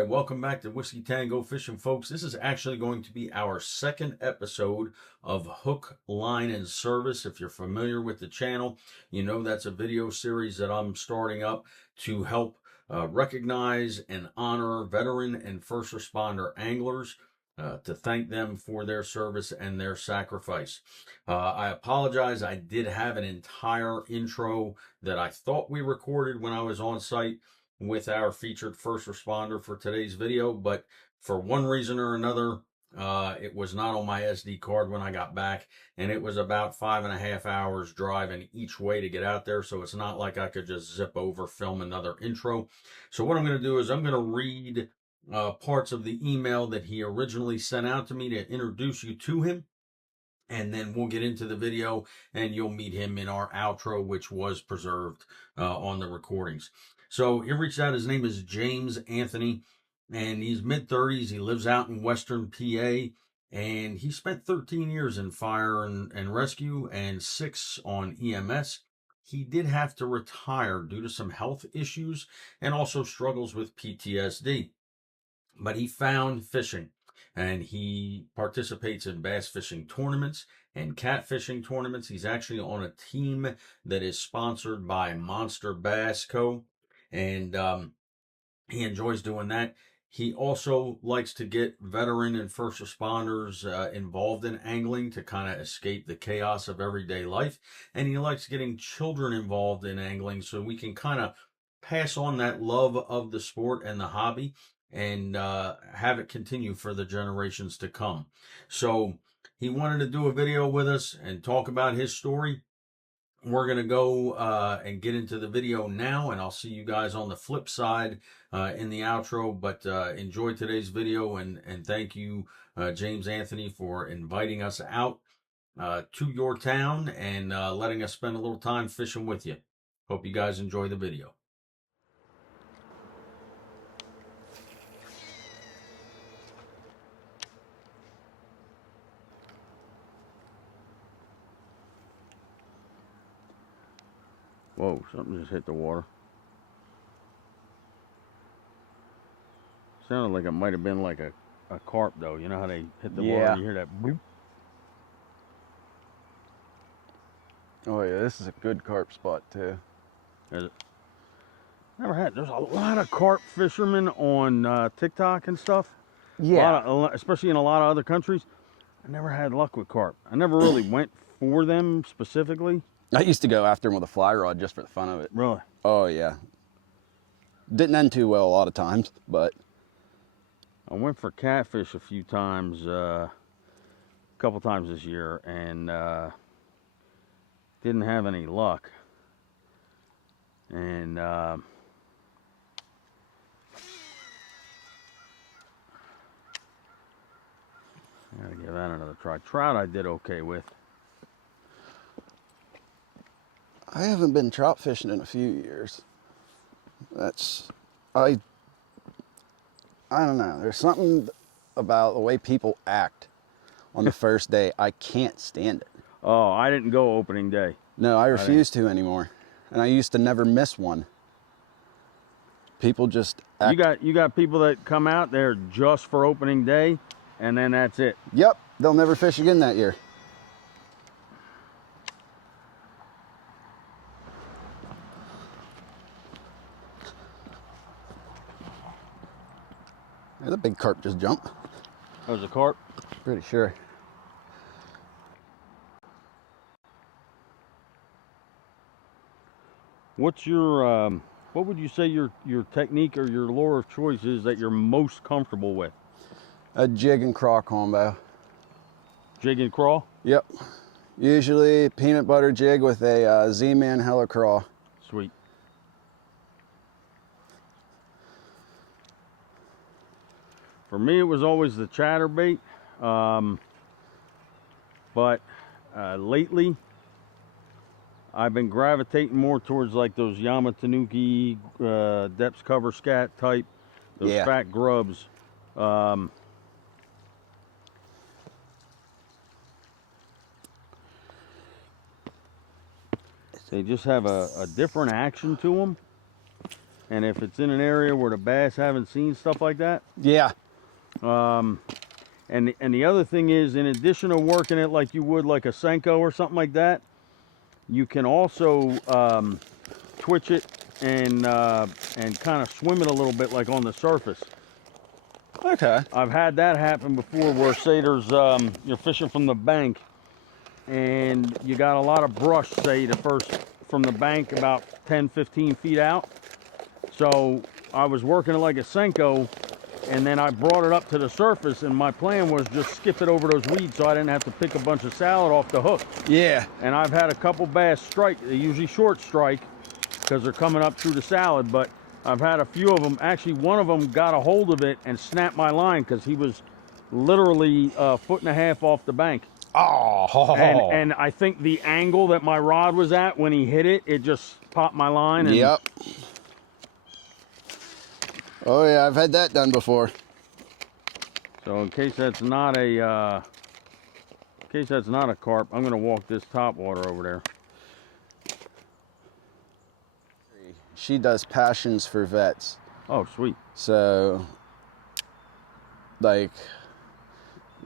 right, welcome back to Whiskey Tango Fishing, folks. This is actually going to be our second episode of Hook, Line, and Service. If you're familiar with the channel, you know that's a video series that I'm starting up to help recognize and honor veteran and first responder anglers, to thank them for their service and their sacrifice. I apologize. I did have an entire intro that I thought we recorded when I was on site with our featured first responder for today's video, but for one reason or another, it was not on my SD card when I got back, and it was about 5.5 hours driving each way to get out there, so it's not like I could just zip over, film another intro. So what I'm going to do is I'm going to read parts of the email that he originally sent out to me to introduce you to him, and then we'll get into the video and you'll meet him in our outro, which was preserved on the recordings. So he reached out. His name is James Anthony, and he's mid-30s. He lives out in Western PA, and he spent 13 years in fire and rescue and 6 on EMS. He did have to retire due to some health issues and also struggles with PTSD. But he found fishing, and he participates in bass fishing tournaments and catfishing tournaments. He's actually on a team that is sponsored by Monster Bass Co., and he enjoys doing that. He also likes to get veteran and first responders involved in angling to kind of escape the chaos of everyday life. And he likes getting children involved in angling so we can kind of pass on that love of the sport and the hobby and have it continue for the generations to come. So he wanted to do a video with us and talk about his story. We're going to go and get into the video now, and I'll see you guys on the flip side in the outro. But enjoy today's video, and thank you, James Anthony, for inviting us out to your town and letting us spend a little time fishing with you. Hope you guys enjoy the video. Whoa, something just hit the water. Sounded like it might have been like a carp, though. You know how they hit the water and you hear that boop? Oh yeah, this is a good carp spot too. Is it? There's a lot of carp fishermen on TikTok and stuff. Yeah. Especially in a lot of other countries. I never had luck with carp. I never really went for them specifically. I used to go after them with a fly rod just for the fun of it. Really? Oh yeah. Didn't end too well a lot of times, but I went for catfish a few times, a couple times this year, and didn't have any luck. And gotta give that another try. Trout I did okay with. I haven't been trout fishing in a few years. I don't know. There's something about the way people act on the first day. I can't stand it. Oh, I didn't go opening day. No, I refuse to anymore. And I used to never miss one. People just act. You got people that come out there just for opening day, and then that's it. Yep, they'll never fish again that year. The big carp just jumped. That was a carp? Pretty sure. What's your, what would you say your technique or your lure of choice is that you're most comfortable with? A jig and craw combo. Jig and craw? Yep. Usually peanut butter jig with a Z-Man Heller craw. Sweet. For me, it was always the chatterbait, but lately I've been gravitating more towards like those Yamatanuki, depths cover scat type, those fat grubs. They just have a different action to them. and if it's in an area where the bass haven't seen stuff like that. Yeah. And the other thing is, in addition to working it like you would like a Senko or something like that, you can also twitch it and kind of swim it a little bit like on the surface. Okay. I've had that happen before where, say, there's you're fishing from the bank and you got a lot of brush, say, the first from the bank about 10-15 feet out. So I was working it like a Senko, and then I brought it up to the surface, and my plan was just skip it over those weeds so I didn't have to pick a bunch of salad off the hook. Yeah. And I've had a couple bass strike. They usually short strike because they're coming up through the salad, but I've had a few of them. Actually, one of them got a hold of it and snapped my line because he was literally a foot and a half off the bank. Oh. And I think the angle that my rod was at when he hit it, it just popped my line. And Yep. Oh yeah, I've had that done before. so in case that's not a carp, I'm gonna walk this top water over there. She does passions for vets. Oh, sweet. So, like,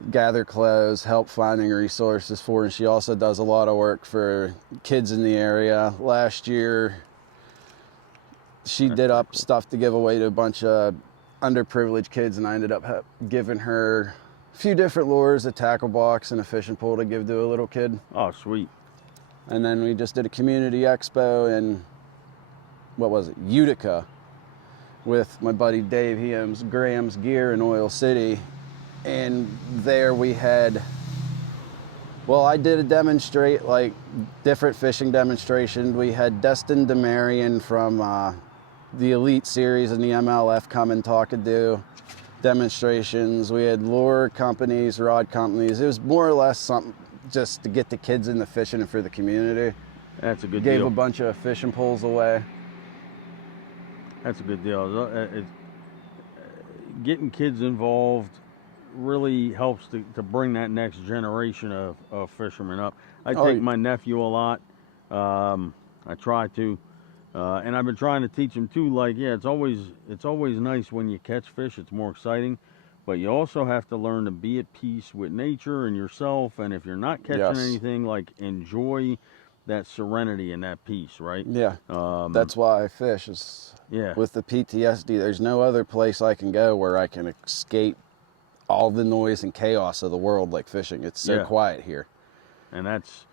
gather clothes, help finding resources for, and she also does a lot of work for kids in the area. Last year, she did up stuff to give away to a bunch of underprivileged kids, and I ended up giving her a few different lures, a tackle box, and a fishing pole to give to a little kid. Oh, sweet. And then we just did a community expo in, what was it, Utica, with my buddy Dave. He owns Graham's Gear in Oil City. And there we had, well, I did a different fishing demonstration. We had Destin DeMarion from the Elite Series and the MLF come and talk and do demonstrations. We had lure companies, rod companies. It was more or less something just to get the kids into fishing and for the community. That's a good Gave deal. a bunch of fishing poles away. That's a good deal. Getting kids involved really helps to bring that next generation of fishermen up. I take my nephew a lot. I try to. And I've been trying to teach him too, like, yeah, it's always nice when you catch fish. It's more exciting. But you also have to learn to be at peace with nature and yourself. And if you're not catching anything, like, enjoy that serenity and that peace, right? Yeah. That's why I fish. With the PTSD, there's no other place I can go where I can escape all the noise and chaos of the world like fishing. It's so quiet here. And that's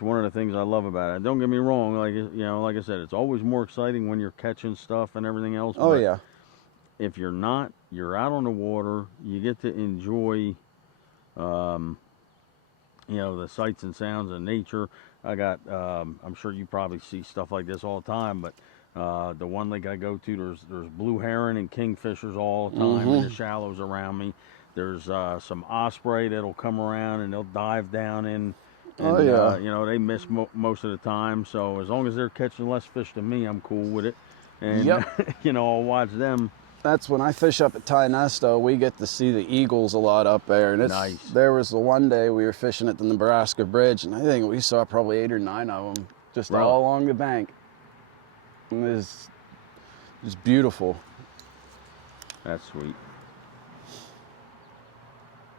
one of the things I love about it. Don't get me wrong, like I said, it's always more exciting when you're catching stuff and everything else. Oh, yeah. If you're not, you're out on the water, you get to enjoy the sights and sounds of nature. I got I'm sure you probably see stuff like this all the time, but the one lake I go to, there's blue heron and kingfishers all the time in the shallows around me. There's some osprey that'll come around and they'll dive down in. And, they miss most of the time. So as long as they're catching less fish than me, I'm cool with it. And, I'll watch them. That's when I fish up at Ty Nesto, we get to see the eagles a lot up there. And nice. There was the one day we were fishing at the Nebraska Bridge, and I think we saw probably 8 or 9 of them just all along the bank. And it was beautiful. That's sweet.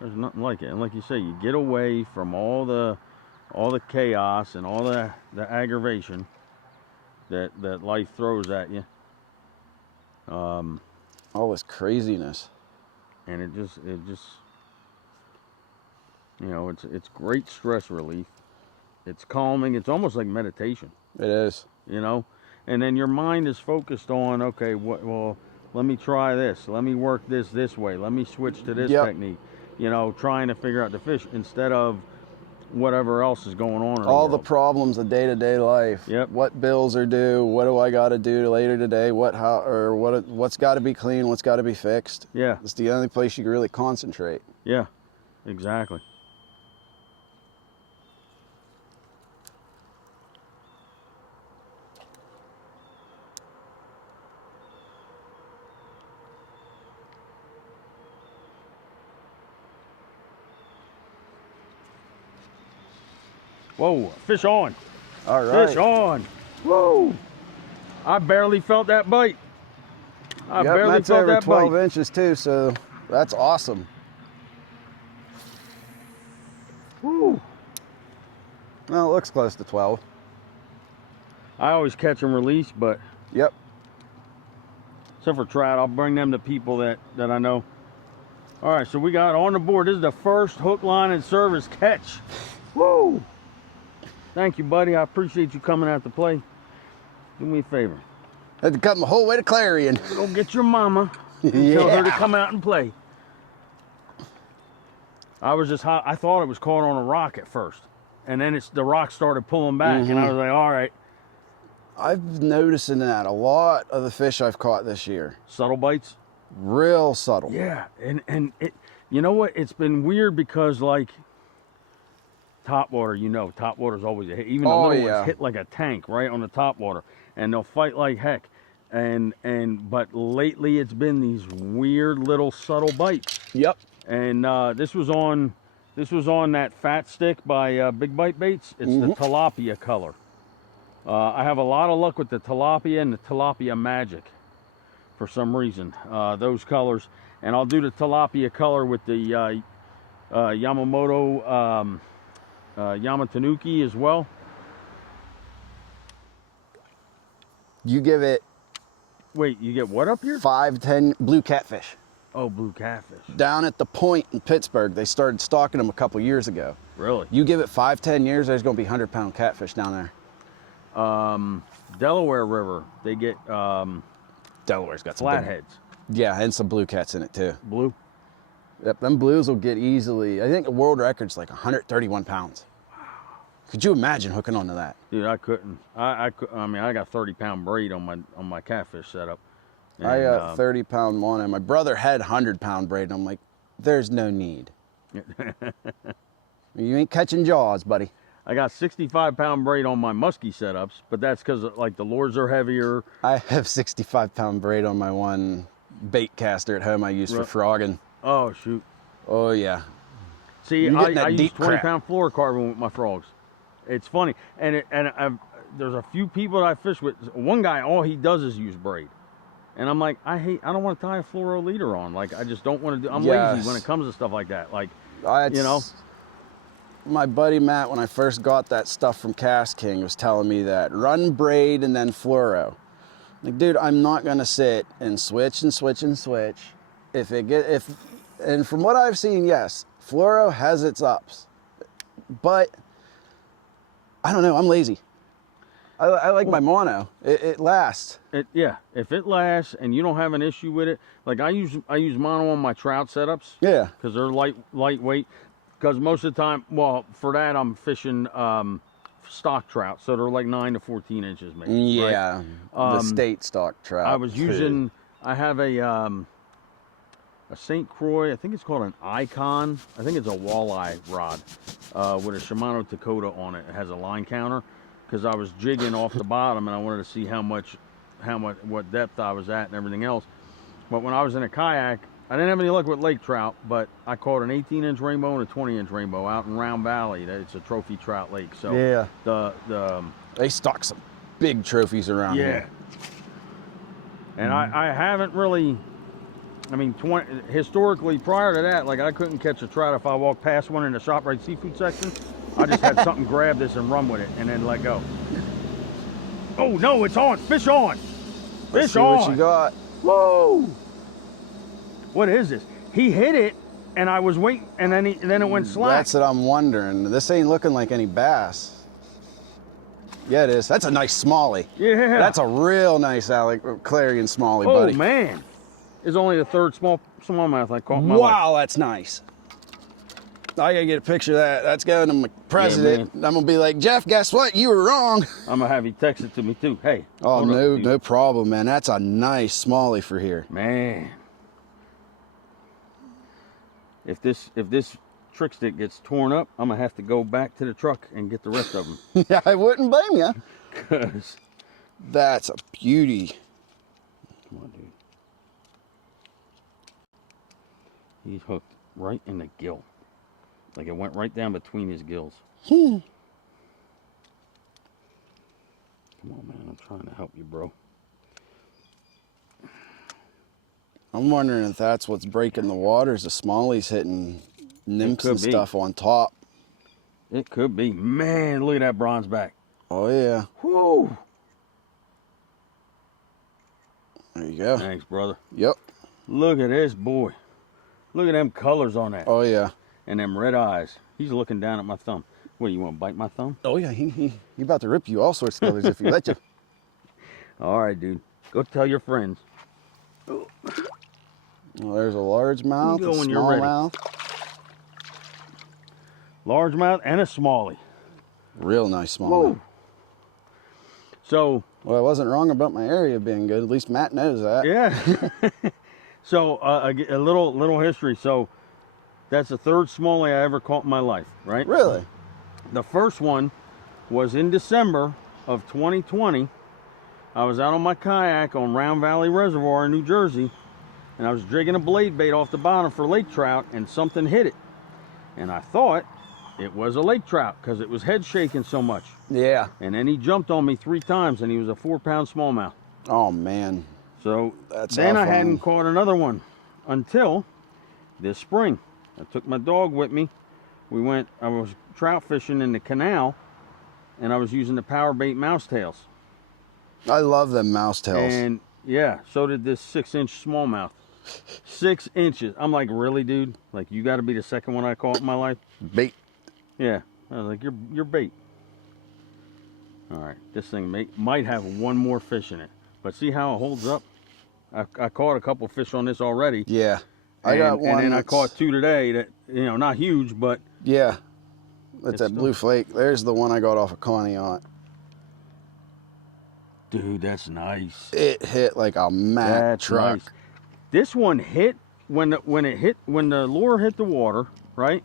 There's nothing like it. And like you say, you get away from all the chaos and all the aggravation that life throws at you. All this craziness. And it just it's great stress relief. It's calming. It's almost like meditation. It is. And then your mind is focused on, okay, well, let me try this. Let me work this way. Let me switch to this technique. Trying to figure out the fish instead of whatever else is going on in all the world. Problems of day-to-day life. Yep. What bills are due? What do I got to do later today? What's got to be clean? What's got to be fixed? Yeah. It's the only place you can really concentrate. Yeah, exactly. Whoa, fish on. All right. Fish on. Whoa. I barely felt that bite. I Yep, barely that's felt over that 12 bite. inches too, so that's awesome. Woo. Well, it looks close to 12. I always catch and release, but Yep. except for trout, I'll bring them to people that I know. All right, so we got on the board. This is the first hook, line, and service catch. Woo! Thank you, buddy. I appreciate you coming out to play. Do me a favor. Had to come the whole way to Clarion. Go get your mama and Yeah. tell her to come out and play. I was just hot. I thought it was caught on a rock at first, and then the rock started pulling back, and I was like, all right. I've noticing that a lot of the fish I've caught this year. Subtle bites. Real subtle. Yeah, and it, you know what? It's been weird because like top water, top water's always a hit. Even the little ones hit like a tank right on the top water, and they'll fight like heck. But lately it's been these weird little subtle bites. Yep. And this was on that fat stick by Big Bite Baits. It's the tilapia color. I have a lot of luck with the tilapia and the tilapia magic for some reason, those colors. And I'll do the tilapia color with the Yamamoto Yamatanuki as well. You give it... Wait, you get what up here? 5-10 blue catfish. Oh, blue catfish. Down at the Point in Pittsburgh, they started stocking them a couple years ago. Really? You give it 5-10 years, there's going to be 100-pound catfish down there. Delaware River, they get Delaware's got some flatheads. Yeah, and some blue cats in it too. Blue? Yep, them blues will get easily, I think the world record's like 131 pounds. Could you imagine hooking onto that? Dude, I couldn't. I mean, I got 30-pound braid on my catfish setup. And, I got 30-pound mono. My brother had 100-pound braid, and I'm like, there's no need. You ain't catching jaws, buddy. I got 65-pound braid on my muskie setups, but that's because like the lures are heavier. I have 65-pound braid on my one bait caster at home I use for frogging. Oh, shoot. Oh, yeah. See, I use 20-pound fluorocarbon with my frogs. It's funny. And there's a few people that I fish with. One guy, all he does is use braid. And I'm like, I don't want to tie a fluoro leader on. Like, I just don't want to do, I'm lazy when it comes to stuff like that. Like, My buddy Matt, when I first got that stuff from Cast King, was telling me that run braid and then fluoro. Like, dude, I'm not gonna sit and switch and switch and switch. And from what I've seen, yes, fluoro has its ups, but I don't know. I'm lazy. I like my mono. It lasts. Yeah, if it lasts and you don't have an issue with it, like I use mono on my trout setups. Yeah, because they're lightweight. Because most of the time, well, for that I'm fishing stock trout, so they're like 9 to 14 inches maybe. Yeah, right? The state stock trout. I was using. I have a St. Croix. I think it's called an Icon. I think it's a walleye rod with a Shimano Dakota on it. It has a line counter because I was jigging off the bottom and I wanted to see what depth I was at and everything else. But when I was in a kayak, I didn't have any luck with lake trout, but I caught an 18-inch rainbow and a 20-inch rainbow out in Round Valley. It's a trophy trout lake. So yeah, they stock some big trophies around here. And I haven't really. I mean, historically, prior to that, like I couldn't catch a trout if I walked past one in the ShopRite seafood section. I just had something grab this and run with it and then let go. Oh no, it's on! Fish on! Fish on! What you got? Whoa! What is this? He hit it, and I was waiting, and then it went slack. That's what I'm wondering. This ain't looking like any bass. Yeah, it is. That's a nice smallie. Yeah. That's a real nice Clarion smallie, oh, buddy. Oh man, it's only the third smallmouth I caught in my life. Wow, that's nice. I gotta get a picture of that. That's going to my president. Yeah, I'm gonna be like, Jeff, guess what? You were wrong. I'm gonna have you text it to me too. Hey. Oh no problem, man. That's a nice smallie for here. Man. If this trick stick gets torn up, I'm gonna have to go back to the truck and get the rest of them. Yeah, I wouldn't blame you. 'Cause that's a beauty. Come on, dude. He's hooked right in the gill. Like it went right down between his gills. Come on, man. I'm trying to help you, bro. I'm wondering if that's what's breaking the waters. The smallies hitting nymphs and stuff on top. It could be. Man, look at that bronze back. Oh, yeah. Whoo! There you go. Thanks, brother. Yep. Look at this boy. Look at them colors on that. Oh, yeah. And them red eyes. He's looking down at my thumb. What, you want to bite my thumb? Oh, yeah. He about to rip you all sorts of colors if he let you. All right, dude. Go tell your friends. Well, there's a largemouth, a when you're ready. smallmouth. Largemouth and a smallie. Real nice smallmouth. Whoa. So. Well, I wasn't wrong about my area being good. At least Matt knows that. Yeah. So a little history. So that's the third smallie I ever caught in my life, right? Really? The first one was in December of 2020. I was out on my kayak on Round Valley Reservoir in New Jersey, and I was jigging a blade bait off the bottom for lake trout, and something hit it. And I thought it was a lake trout because it was head shaking so much. Yeah. And then he jumped on me 3 times, and he was a 4-pound smallmouth. Oh, man. So That's then I awful. hadn't caught another one until this spring. I took my dog with me. I was trout fishing in the canal, and I was using the power bait mouse tails. I love them mouse tails. And yeah, so did this 6-inch smallmouth. 6 inches. I'm like, really, dude? Like, you got to be the second one I caught in my life? Bait. Yeah. I was like, you're bait. All right, this thing might have one more fish in it, but see how it holds up? I caught a couple fish on this already. Yeah. I got one. And then I caught 2 today that, not huge, but. Yeah. That's that still... blue flake. There's the one I got off of Conneaut. Dude, that's nice. It hit like a Mack truck. Nice. This one hit when the lure hit the water, right?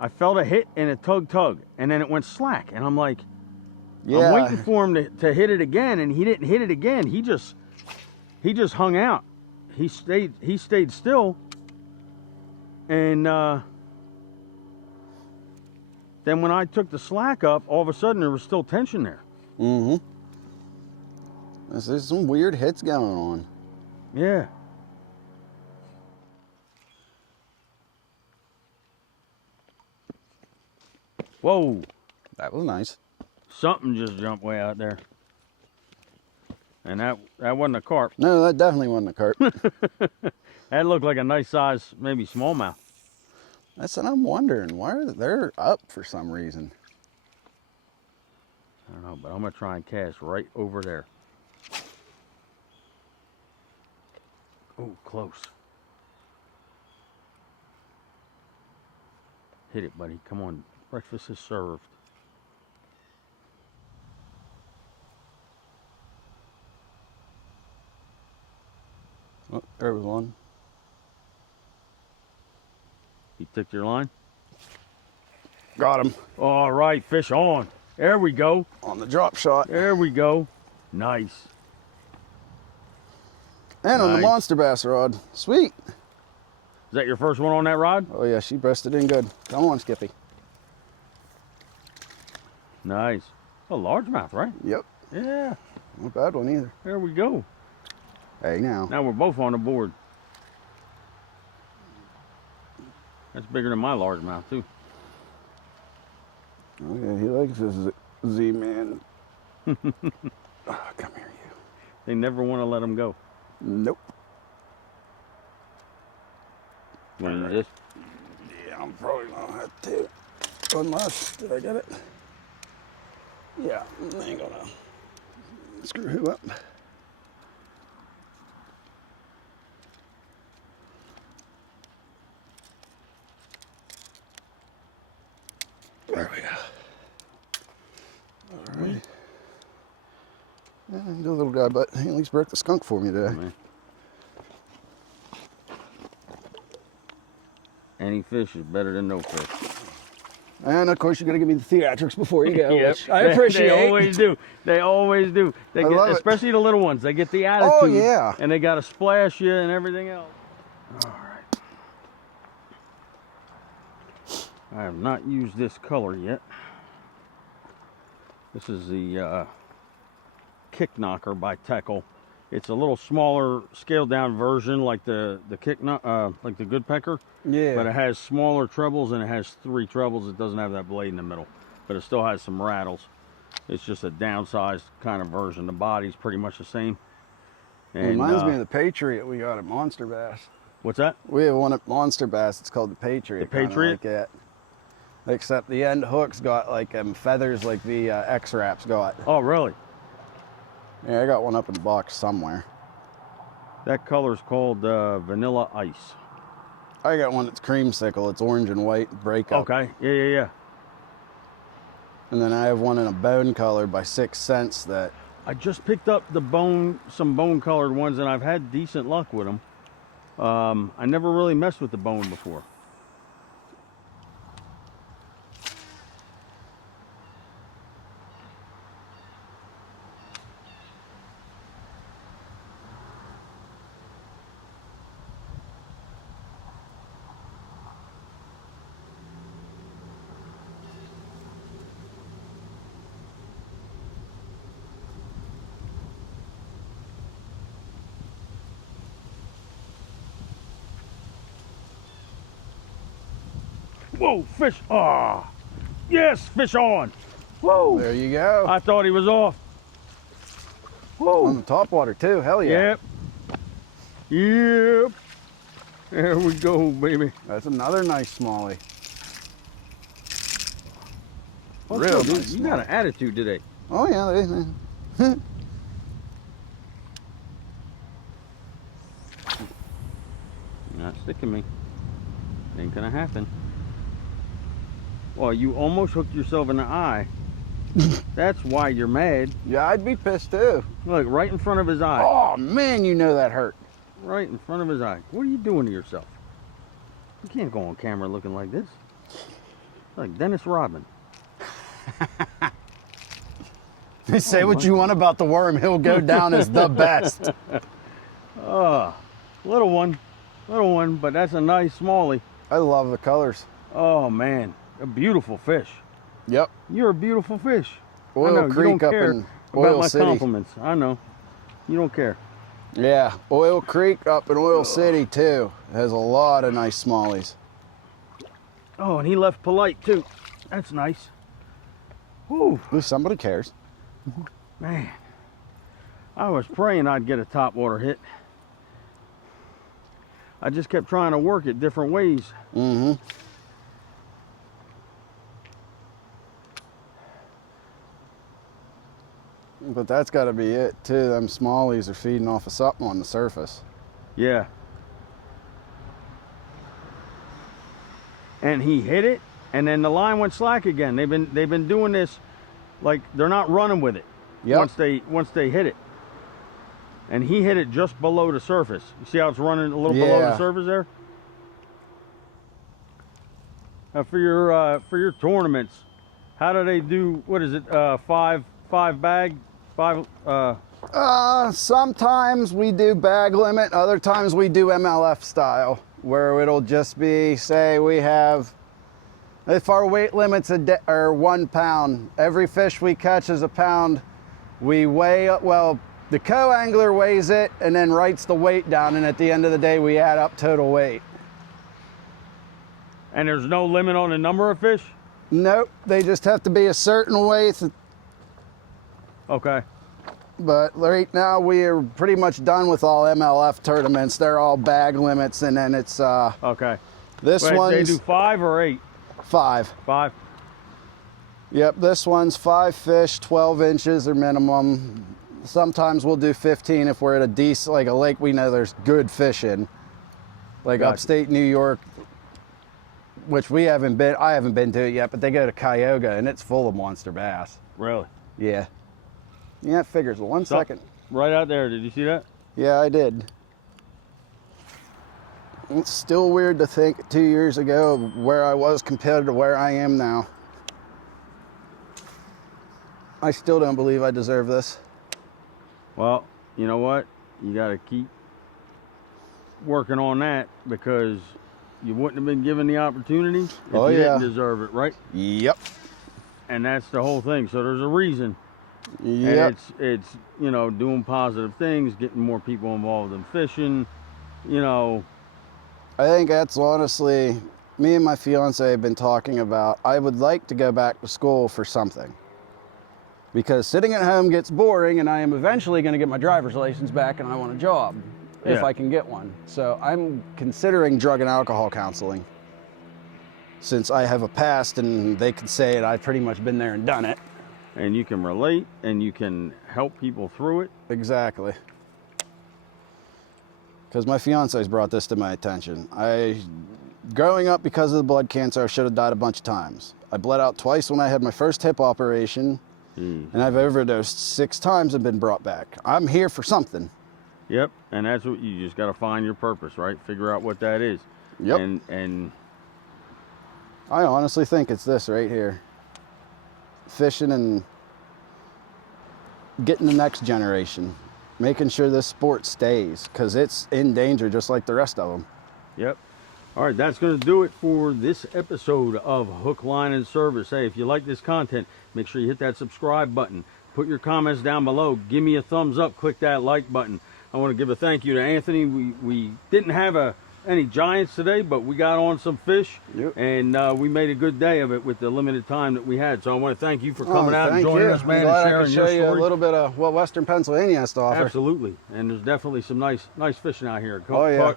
I felt a hit and a tug, and then it went slack, and I'm like, yeah. I'm waiting for him to hit it again, and he didn't hit it again. He just hung out. He stayed still, and then when I took the slack up, all of a sudden there was still tension there. Mm-hmm. There's some weird hits going on. Yeah. Whoa. That was nice. Something just jumped way out there. And that wasn't a carp. No, that definitely wasn't a carp. That looked like a nice size, maybe smallmouth. That's what I'm wondering. Why are they up for some reason? I don't know, but I'm going to try and cast right over there. Oh, close. Hit it, buddy. Come on. Breakfast is served. Oh, there was one. You took your line? Got him. All right, fish on. There we go. On the drop shot. There we go. Nice. And on the monster bass rod. Sweet. Is that your first one on that rod? Oh yeah, she breasted in good. Come on, Skippy. Nice. A largemouth, right? Yep. Yeah. Not a bad one either. There we go. Hey, now. Now we're both on the board. That's bigger than my largemouth, too. Oh yeah, he likes his Z-Man. Oh, come here, you. They never want to let him go. Nope. Want to use this? Yeah, I'm probably gonna have to. Unless, did I get it? Yeah, I ain't gonna screw who up. There we go. All right. Yeah, good little guy, but he at least broke the skunk for me today. Man. Any fish is better than no fish. And of course, you're gonna give me the theatrics before you go, Yep. which I appreciate. They always do. They always do. They I get, love it. especially the little ones. They get the attitude. Oh yeah. And they got to splash you and everything else. All right. I have not used this color yet. This is the Kick Knocker by Tackle. It's a little smaller, scaled down version, like the kick nut, like the good pecker. Yeah. But it has smaller trebles and it has 3 trebles. It doesn't have that blade in the middle, but it still has some rattles. It's just a downsized kind of version. The body's pretty much the same. And, it reminds me of the Patriot we got at Monster Bass. What's that? We have one at Monster Bass. It's called the Patriot. The Patriot? Like it. Except the end hook's got like feathers like the X-Wraps got. Oh, really? Yeah, I got one up in the box somewhere. That color's called Vanilla Ice. I got one that's creamsicle. It's orange and white breakup. Okay. Yeah. And then I have one in a bone color by 6 cents that... I just picked up some bone colored ones, and I've had decent luck with them. I never really messed with the bone before. Whoa, fish. Ah, yes, fish on. Whoa. There you go. I thought he was off. Whoa. On the top water too, hell yeah. Yep. There we go, baby. That's another nice smallie. Real, Real nice you got an attitude today. Oh yeah, Not sticking me. Ain't gonna happen. Well, you almost hooked yourself in the eye. That's why you're mad. Yeah, I'd be pissed too. Look, right in front of his eye. Oh man, you know that hurt. Right in front of his eye. What are you doing to yourself? You can't go on camera looking like this. Like Dennis Rodman. Say what you want about the worm, he'll go down as the best. Little one, but that's a nice smallie. I love the colors. Oh man, a beautiful fish. Yep. You're a beautiful fish. Oil I know, Creek you don't up care in about Oil my City. compliments. I know. You don't care. Yeah, Oil Creek up in Oil City too. Has a lot of nice smallies. Oh, and he left polite too. That's nice. Whew, Ooh, somebody cares. man. I was praying I'd get a topwater hit. I just kept trying to work it different ways. Mm-hmm. But that's got to be it too. Them smallies are feeding off of something on the surface. Yeah. And he hit it, and then the line went slack again. They've been doing this, like they're not running with it. Yep. Once they hit it. And he hit it just below the surface. You see how it's running a little below the surface there? For your tournaments, how do they do? What is it? Five bag, five. Sometimes we do bag limit. Other times we do MLF style, where it'll just be, say we have, if our weight limit's are 1 pound, every fish we catch is a pound. We weigh, well, the co-angler weighs it and then writes the weight down, and at the end of the day we add up total weight. And there's no limit on the number of fish? Nope, they just have to be a certain weight. Okay. But right now we are pretty much done with all MLF tournaments. They're all bag limits, and then it's okay. This Wait, one's they do 5 or 8? 5. 5. Yep, this one's 5 fish, 12 inches or minimum. Sometimes we'll do 15 if we're at a decent, like a lake we know there's good fish in. Like Gotcha. upstate New York, which I haven't been to it yet, but they go to Cuyahoga and it's full of monster bass. Really? Yeah. Yeah, it figures. One second. Right out there. Did you see that? Yeah, I did. It's still weird to think 2 years ago where I was compared to where I am now. I still don't believe I deserve this. Well, you know what? You got to keep working on that, because you wouldn't have been given the opportunity if you didn't deserve it, right? Yep. And that's the whole thing. So there's a reason And Yep. it's you know, doing positive things, getting more people involved in fishing, you know. I think that's honestly, me and my fiance have been talking about, I would like to go back to school for something. Because sitting at home gets boring, and I am eventually going to get my driver's license back, and I want a job if Yeah. I can get one. So I'm considering drug and alcohol counseling, since I have a past and they could say it, I've pretty much been there and done it. And you can relate and you can help people through it. Exactly. Because my fiance's brought this to my attention. Growing up, because of the blood cancer, I should have died a bunch of times. I bled out twice when I had my first hip operation, and I've overdosed 6 times and been brought back. I'm here for something. Yep, and that's what you just got to find your purpose, right? Figure out what that is. Yep. And I honestly think it's this right here. Fishing and getting the next generation. Making sure this sport stays, because it's in danger just like the rest of them. yep. All right, that's going to do it for this episode of Hook, Line, and Service. Hey, if you like this content, make sure you hit that subscribe button. Put your comments down below. Give me a thumbs up. Click that like button. I want to give a thank you to Anthony. We didn't have any giants today, but we got on some fish, Yep. and we made a good day of it with the limited time that we had. So I want to thank you for coming out and Thank joining you. us, man, I'm glad and I sharing could your show you story. a little bit of what Western Pennsylvania has to offer. Absolutely, and there's definitely some nice fishing out here. Oh, yeah.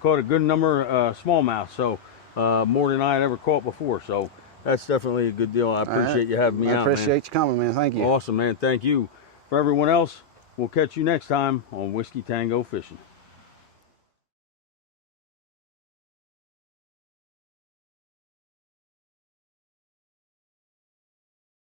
Caught a good number of smallmouth, so more than I had ever caught before. So that's definitely a good deal. I appreciate you having me out, I appreciate you coming, man. Thank you. Awesome, man. Thank you. For everyone else, we'll catch you next time on Whiskey Tango Fishing.